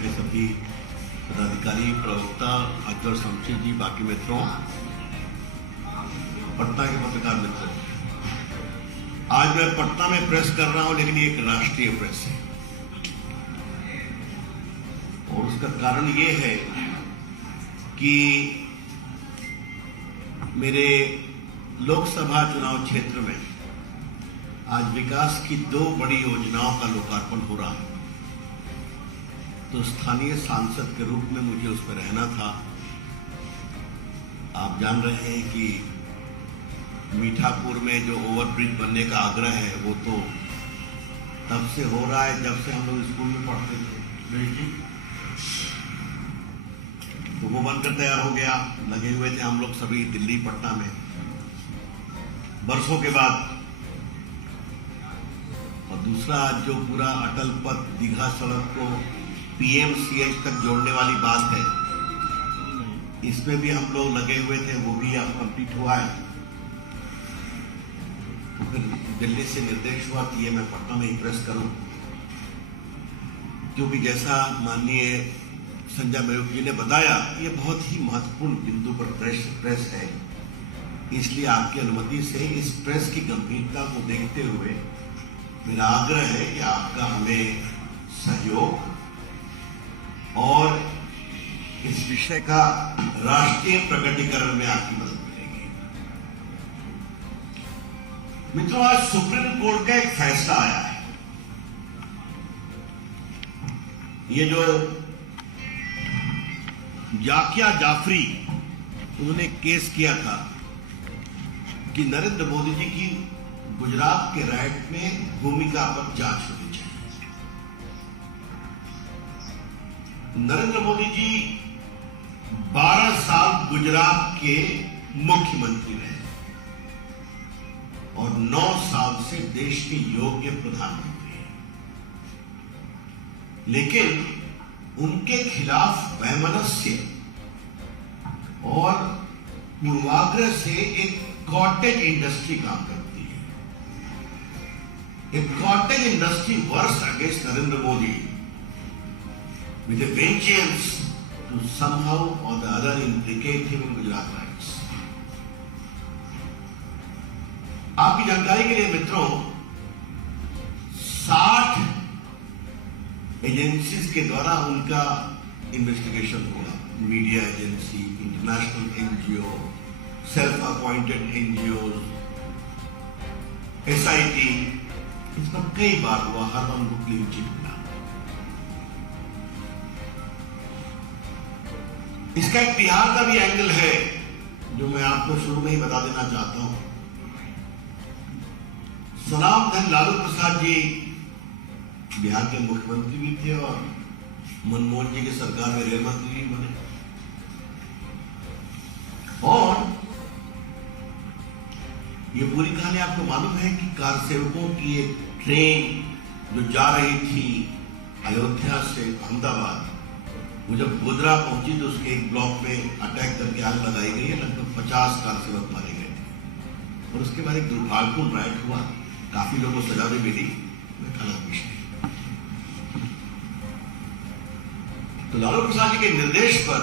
के सभी पदाधिकारी, प्रवक्ता, अजगर शमशेर जी, बाकी मित्रों, पटना के पत्रकार मित्रों, आज मैं पटना में प्रेस कर रहा हूं, लेकिन ये एक राष्ट्रीय प्रेस है और उसका कारण ये है कि मेरे लोकसभा चुनाव क्षेत्र में आज विकास की 2 बड़ी योजनाओं का लोकार्पण हो रहा है। तो स्थानीय सांसद के रूप में मुझे उस पर रहना था। आप जान रहे हैं कि मीठापुर में जो ओवरब्रिज बनने का आग्रह है वो तो तब से हो रहा है जब से हम लोग स्कूल में पढ़ते थे। तो वो बनकर तैयार हो गया, लगे हुए थे हम लोग सभी दिल्ली पटना में बरसों के बाद। और दूसरा जो पूरा अटल पथ दीघा सड़क को पीएमसीएच तक जोड़ने वाली बात है, इसमें भी हम लोग लगे हुए थे, वो भी अब कंप्लीट हुआ है। तो फिर दिल्ली से निर्देश हुआ कि ये मैं पटना में ही प्रेस करूं, क्योंकि जैसा माननीय संजय मयूख जी ने बताया, ये बहुत ही महत्वपूर्ण बिंदु पर प्रेस है। इसलिए आपकी अनुमति से इस प्रेस की गंभीरता को देखते हुए मेरा आग्रह है कि आपका हमें सहयोग और इस विषय का राष्ट्रीय प्रकटीकरण में आपकी मदद मिलेगी। मित्रों, आज सुप्रीम कोर्ट का एक फैसला आया है। ये जो जाकिया जाफरी उन्होंने केस किया था कि नरेंद्र मोदी जी की गुजरात के राइट में भूमिका पर जांच होनी चाहिए। नरेंद्र मोदी जी 12 साल गुजरात के मुख्यमंत्री रहे और 9 साल से देश के योग्य प्रधानमंत्री हैं, लेकिन उनके खिलाफ वैमनस्य और पूर्वाग्रह से एक कॉटेज इंडस्ट्री काम करती है। एक cottage industry works against Narendra Modi with a vengeance to somehow or the other implicate him in Gujarat riots. आपकी जानकारी के लिए मित्रों, 60 एजेंसीज के द्वारा उनका इन्वेस्टिगेशन हुआ। Media agency, international NGO, self appointed NGO, SIT, इस पर कई बार हुआ, हर बार उनको क्लीन चिट मिला। इसका एक बिहार का भी एंगल है जो मैं आपको शुरू में ही बता देना चाहता हूं। सनाम धन लालू प्रसाद जी बिहार के मुख्यमंत्री भी थे और मनमोहन जी की सरकार में रेल मंत्री भी बने। और ये पूरी कहानी आपको मालूम है कि कार सेवकों की एक ट्रेन जो जा रही थी अयोध्या से अहमदाबाद, वो जब गोधरा पहुंची तो उसके एक ब्लॉक में अटैक करके आग लगाई गई है। लगभग 50 कार सेवक मारे गए थे और उसके बाद एक दुर्भाग्यपूर्ण राइट हुआ, काफी लोगों को सजा भी मिली, अलग विषय। तो लालू प्रसाद जी के निर्देश पर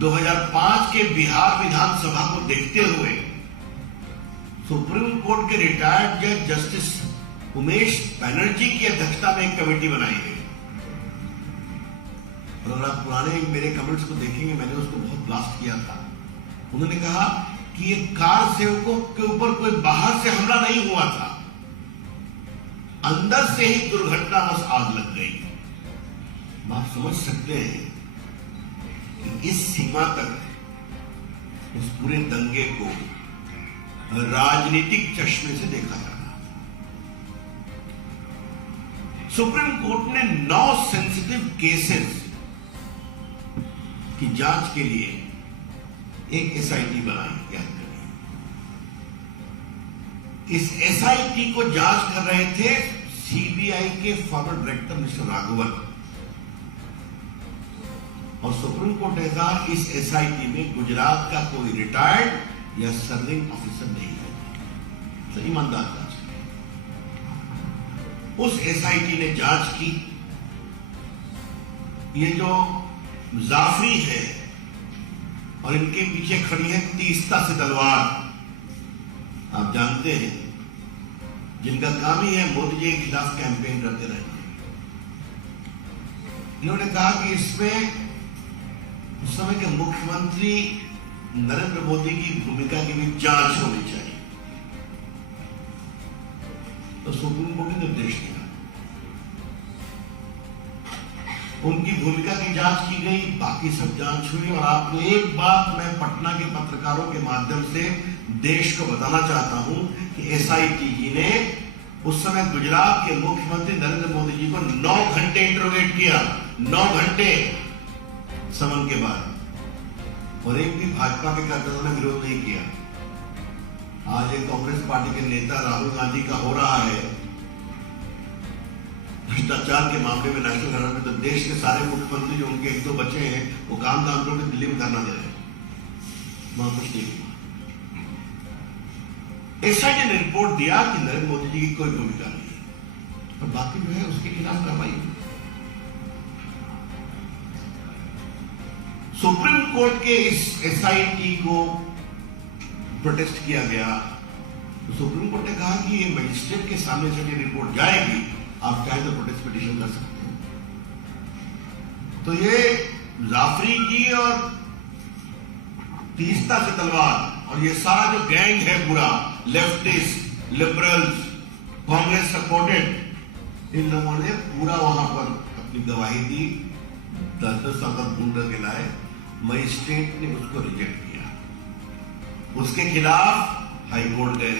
2005 के बिहार विधानसभा को देखते हुए सुप्रीम कोर्ट के रिटायर्ड जज जस्टिस उमेश बनर्जी की अध्यक्षता में एक कमेटी बनाई गई। और अगर आप पुराने मेरे कमेंट्स को देखेंगे, मैंने उसको बहुत ब्लास्ट किया था। उन्होंने कहा कि ये कार सेवकों के ऊपर कोई बाहर से हमला नहीं हुआ था, अंदर से ही दुर्घटनावश आग लग गई। आप समझ सकते हैं कि इस सीमा तक उस पूरे दंगे को राजनीतिक चश्मे से देखा जा रहा। सुप्रीम कोर्ट ने 9 सेंसिटिव केसेस की जांच के लिए एक एसआईटी बनाई। याद करिए, इस एसआईटी को जांच कर रहे थे सीबीआई के फॉर्मर डायरेक्टर मिस्टर राघवन। और सुप्रीम कोर्ट ने कहा इस एसआईटी में गुजरात का कोई रिटायर्ड या सर्विंग ऑफिसर नहीं है। तो ईमानदार जांच की। उस एसआईटी ने जांच की ये जो जाफरी है और इनके पीछे खड़ी है तीस्ता से तलवार, आप जानते हैं, जिनका काम ही है मोदी जी के खिलाफ कैंपेन करते रहना। इन्होंने कहा कि इसमें उस समय के मुख्यमंत्री नरेंद्र मोदी की भूमिका की भी जांच होनी चाहिए, तो सुप्रीम कोर्ट ने निर्देश दिया। उनकी भूमिका की जांच की गई, बाकी सब जांच हुई। और आपको एक बात मैं पटना के पत्रकारों के माध्यम से देश को बताना चाहता हूं कि एसआईटी ने उस समय गुजरात के मुख्यमंत्री नरेंद्र मोदी जी को 9 घंटे इंटरोगेट किया, 9 घंटे समन के बाद, और एक भी भाजपा के कार्यकर्ताओं ने विरोध नहीं किया। आज एक कांग्रेस पार्टी के नेता राहुल गांधी का हो रहा है भ्रष्टाचार के मामले में नेशनल हेराल्ड में, तो देश के सारे मुख्यमंत्री जो उनके 1-2 बचे हैं वो काम करके दिल्ली में धरना दे रहे हैं, वहां कुछ नहीं हुआ। एसआईटी ने रिपोर्ट दिया कि नरेंद्र मोदी जी की कोई भूमिका नहीं है, और बाकी जो है उसके खिलाफ कार्रवाई हुई। सुप्रीम कोर्ट के इस एसआईटी को प्रोटेस्ट किया गया, तो सुप्रीम कोर्ट ने कहा कि ये मजिस्ट्रेट के सामने से ये रिपोर्ट जाएगी, आप चाहे तो प्रोटेस्ट पिटीशन कर सकते हैं। तो ये जाफरी जी और तीस्ता से तलवार और ये सारा जो गैंग है पूरा, लेफ्टिस्ट, लिबरल्स, कांग्रेस सपोर्टेड, इन लोगों ने पूरा वहां पर अपनी गवाही दी, 10-10 साल तक ढूंढ के लाए। मजिस्ट्रेट ने उसको रिजेक्ट किया, उसके खिलाफ हाईकोर्ट गए,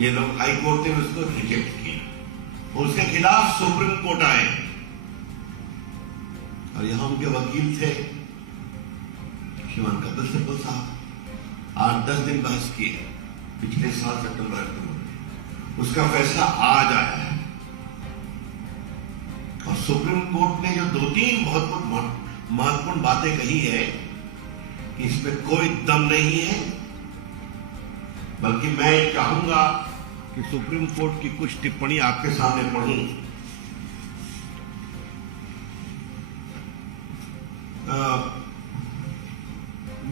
ये लोग हाईकोर्ट ने उसको रिजेक्ट किया, उसके खिलाफ सुप्रीम कोर्ट आए, और यहां उनके वकील थे श्रीमान कपिल सिब्बल साहब, 8-10 दिन बहस किए पिछले साल सितंबर अक्टूबर में, उसका फैसला आज आया है। और सुप्रीम कोर्ट ने जो 2-3 बहुत महत्वपूर्ण बातें कही है कि इसमें कोई दम नहीं है, बल्कि मैं चाहूंगा कि सुप्रीम कोर्ट की कुछ टिप्पणी आपके सामने पढ़ूं।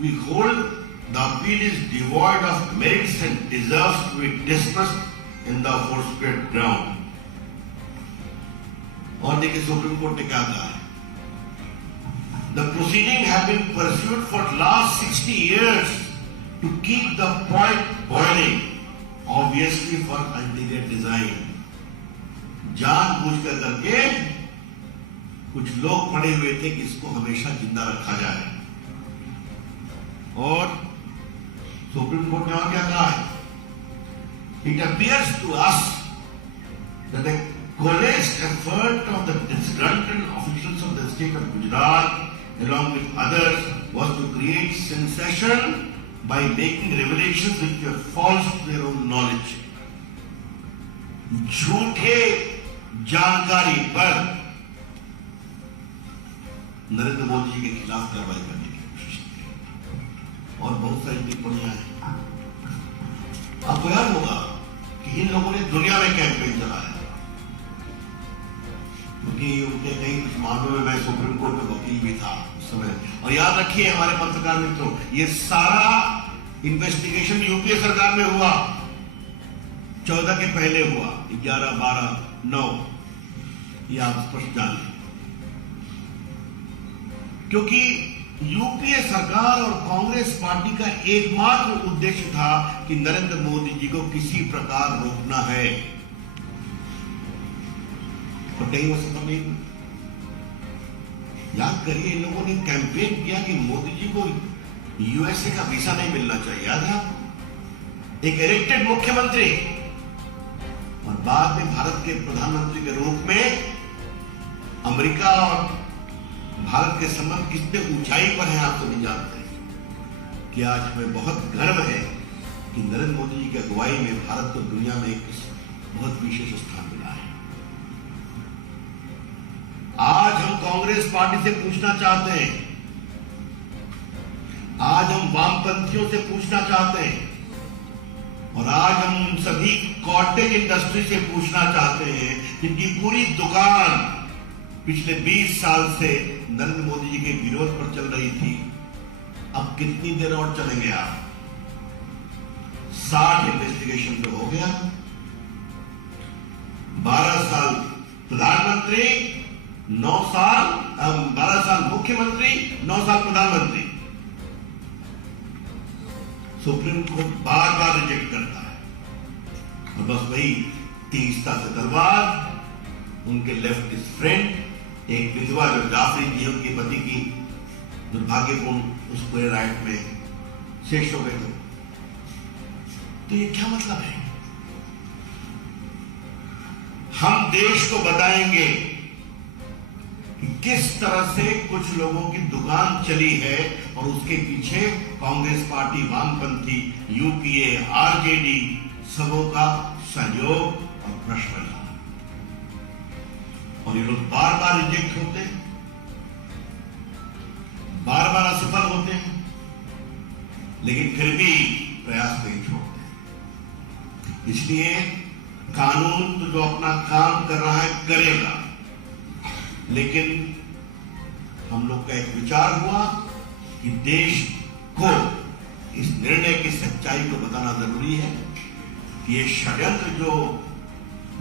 We hold the appeal is devoid of merits and deserves to be dismissed in the aforesaid ground. और देखिए सुप्रीम कोर्ट ने क्या कहा है, The proceeding have been pursued for last 60 years to keep the pot boiling, obviously for ulterior design. जानबूझकर करके कुछ लोग पड़े हुए थे कि इसको हमेशा जिंदा रखा जाए। और सुप्रीम कोर्ट ने और क्या कहा है, It appears to us that the coalesced effort of the disgruntled officials of the state of Gujarat along with others was to create sensation by making revelations which were false to their own knowledge. झूठे जानकारी पर नरेंद्र मोदी जी के खिलाफ कार्रवाई करने की कोशिश की, और बहुत सारी टिप्पणियां हैं। आपको याद होगा कि इन लोगों ने दुनिया में कैंपेन चलाया, क्योंकि उनके कई कुछ मामलों में मैं सुप्रीम कोर्ट में वकील भी था उस समय। और याद रखिए हमारे पत्रकार मित्रों, ये सारा इन्वेस्टिगेशन यूपीए सरकार में हुआ, 14 के पहले हुआ, 11, 12, 9, ये आप स्पष्ट जान लें, क्योंकि यूपीए सरकार और कांग्रेस पार्टी का एकमात्र उद्देश्य था कि नरेंद्र मोदी जी को किसी प्रकार रोकना है, और कहीं वो सफल नहीं हुई। याद करिए, इन लोगों ने कैंपेन किया कि मोदी जी को यूएसए का वीजा नहीं मिलना चाहिए, याद है? एक इलेक्टेड मुख्यमंत्री और बाद में भारत के प्रधानमंत्री के रूप में अमेरिका और भारत के संबंध कितने ऊंचाई पर है आप तो नहीं जानते कि आज हमें बहुत गर्व है कि नरेंद्र मोदी जी की अगुवाई में भारत को दुनिया में एक बहुत विशेष स्थान मिला है। आज हम कांग्रेस पार्टी से पूछना चाहते हैं, आज हम वामपंथियों से पूछना चाहते हैं, और आज हम उन सभी कॉटेज इंडस्ट्री से पूछना चाहते हैं जिनकी पूरी दुकान पिछले 20 साल से नरेंद्र मोदी जी के विरोध पर चल रही थी, अब कितनी देर और चलेंगे आप? 60 इन्वेस्टिगेशन तो हो गया, 12 साल प्रधानमंत्री, 12 साल मुख्यमंत्री, 9 साल प्रधानमंत्री। सुप्रीम कोर्ट बार बार रिजेक्ट करता है और बस वही तीसरा से तलवार, उनके लेफ्टिस्ट फ्रेंड, एक विधवा जो जाफरी थी, उनके पति की दुर्भाग्यपूर्ण उस पूरे राइट में शेष हो गए थे। तो ये क्या मतलब है? हम देश को बताएंगे कि किस तरह से कुछ लोगों की दुकान चली है और उसके पीछे कांग्रेस पार्टी, वामपंथी, यूपीए, आरजेडी सबों का सहयोग और प्रश्न, और ये लोग बार बार रिजेक्ट होते हैं, बार बार असफल होते हैं, लेकिन फिर भी प्रयास नहीं छोड़ते। इसलिए कानून तो जो अपना काम कर रहा है करेगा, लेकिन हम लोग का एक विचार हुआ कि देश को इस निर्णय की सच्चाई को बताना जरूरी है कि ये षड्यंत्र जो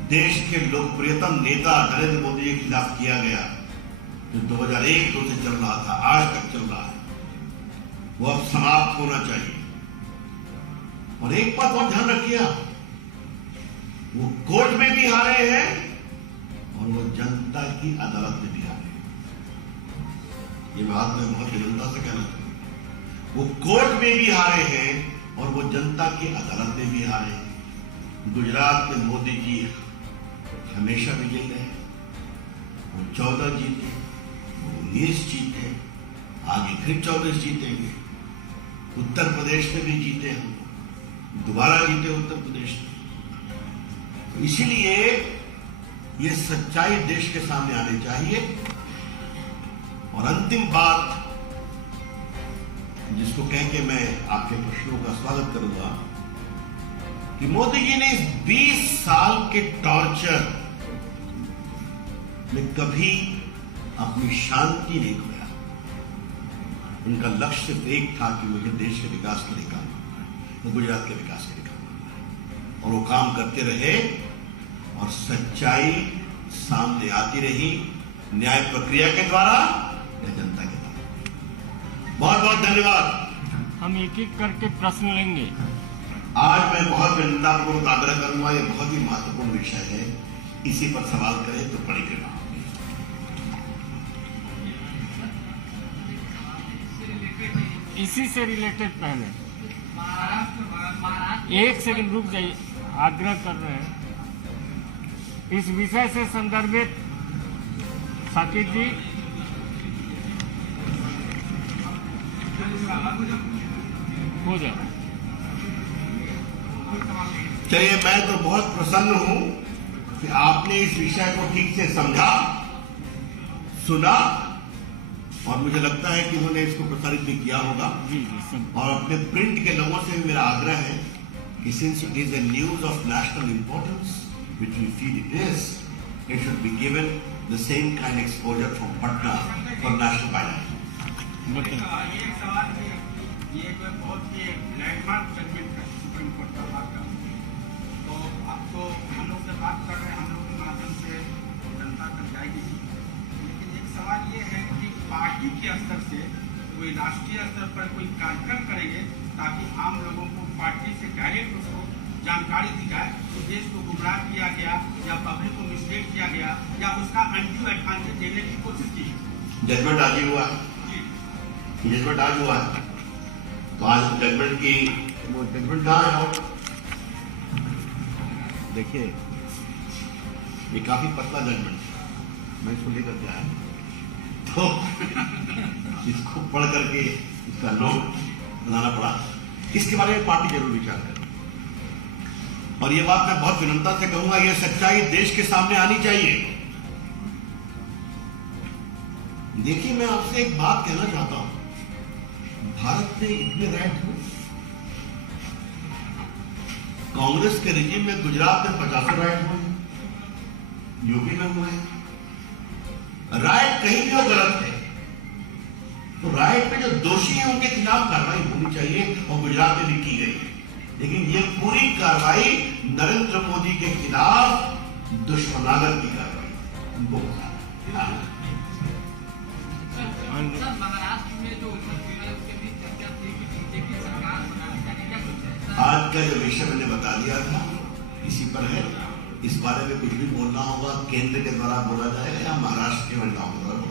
देश के लोकप्रियतम नेता नरेंद्र मोदी के खिलाफ किया गया, जो 2001-2 से चल रहा था, आज तक चल रहा है, वो अब समाप्त होना चाहिए। और एक बात और ध्यान रखिए, वो कोर्ट में भी हारे हैं और वो जनता की अदालत में भी हारे हैं। ये बात मैं बहुत विनम्रता से कहना चाहूंगा। वो कोर्ट में भी हारे हैं और वो जनता की अदालत में भी हारे हैं। गुजरात में मोदी जी हमेशा विजयी रहे, वो 14 जीते, वो 19 जीते, आगे फिर 24 जीतेंगे। उत्तर प्रदेश में भी जीते हम, दोबारा जीते उत्तर प्रदेश में। तो इसीलिए ये सच्चाई देश के सामने आनी चाहिए। और अंतिम बात जिसको कह के मैं आपके प्रश्नों का स्वागत करूंगा कि मोदी जी ने इस 20 साल के टॉर्चर में कभी अपनी शांति नहीं खोया। उनका लक्ष्य सिर्फ एक था कि मुझे देश के विकास के लिए काम करना है, गुजरात के विकास के लिए काम करना है, और वो काम करते रहे और सच्चाई सामने आती रही, न्याय प्रक्रिया के द्वारा या जनता के द्वारा। बहुत बहुत धन्यवाद। हम एक एक करके प्रश्न लेंगे। आज मैं बहुत विनम्रतापूर्वक आग्रह करूंगा, ये बहुत ही महत्वपूर्ण विषय है, इसी पर सवाल करें तो बड़ी कृपा होगी। इसी से रिलेटेड पहले एक सेकंड रुक जाइए, आग्रह कर रहे हैं। इस विषय से संदर्भित साकिब जी, हो जाए। चलिए, मैं तो बहुत प्रसन्न हूं कि आपने इस विषय को ठीक से समझा, सुना, और मुझे लगता है कि उन्होंने इसको प्रसारित भी किया होगा। और अपने प्रिंट के लोगों से भी मेरा आग्रह है कि since it is a news of national importance which we feel it is, it should be given the same kind of exposure from Patna for national byline. ये सवाल है, ये बहुत ही लैंडमार्क जजमेंट है सुप्रीम कोर्ट का आपका। तो आपको हम लोग से बात कर रहे हैं, हम लोग के माध्यम से जनता तक जाएगी, लेकिन एक सवाल ये है कि पार्टी के स्तर से कोई राष्ट्रीय स्तर पर कोई कार्यक्रम करेंगे ताकि आम लोगों को पार्टी से डायरेक्ट उसको जानकारी दी जाए कि देश को गुमराह किया गया या पब्लिक को मिसलीड किया गया या उसका अनड्यू एडवांटेज देने की कोशिश की। जजमेंट आज ही हुआ है, जजमेंट आज हुआ है, तो आज जजमेंट की वो जजमेंट कहाँ है? देखिए, ये काफी पतला जजमेंट है, मैं इसको लेकर के आया, तो इसको पढ़ करके इसका नोट बनाना पड़ा। इसके बारे में पार्टी जरूर विचार करे, और ये बात मैं बहुत विनम्रता से कहूंगा, ये सच्चाई देश के सामने आनी चाहिए। देखिए, मैं आपसे एक बात कहना चाहता हूं, भारत में इतने राइट हुए, कांग्रेस के रिजीम में गुजरात में 50 राइट हुए, यूपी में हुए, राइट कहीं भी वो गलत है, तो राइट पे जो दोषी है उनके खिलाफ कार्रवाई होनी चाहिए और गुजरात में भी की गई है। लेकिन ये पूरी कार्रवाई नरेंद्र मोदी के खिलाफ दुश्मनागत की कार्रवाई, उनको सर, महाराष्ट्र में जो उद्धव ठाकरे उसके बीच चर्चा थी कि बीजेपी सरकार बनाने का क्या कुछ है? आज का जो विषय मैंने बता दिया था इसी पर है। इस बारे में कुछ भी बोलना होगा केंद्र के द्वारा बोला जाएगा या महाराष्ट्र के नेताओं के द्वारा